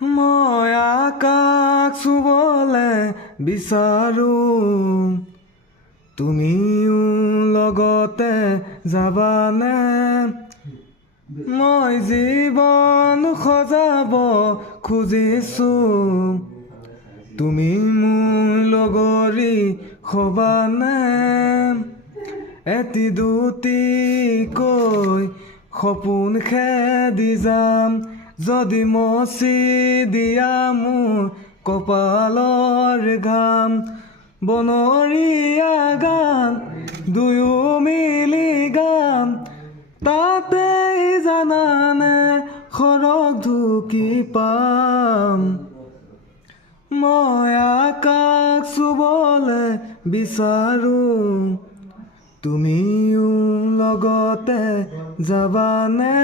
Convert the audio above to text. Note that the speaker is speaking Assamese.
মই আকাশ চুবলে বিচাৰো, তুমিও লগতে যাবানে? মই জীৱন সজাব খুজিছো, তুমি মোৰ লগৰী হবানে? এটি দুটিকৈ সপোন খেদি যাম, যদি মচি দিয়া মোৰ কপালৰ ঘাম। বনৰীয়া গান দুয়ো মিলি গাম, তাতেই জানানে সৰগ ঢুকি পাম। মই আকাশ চুবলে বিচাৰো, তুমিও লগতে যাবানে?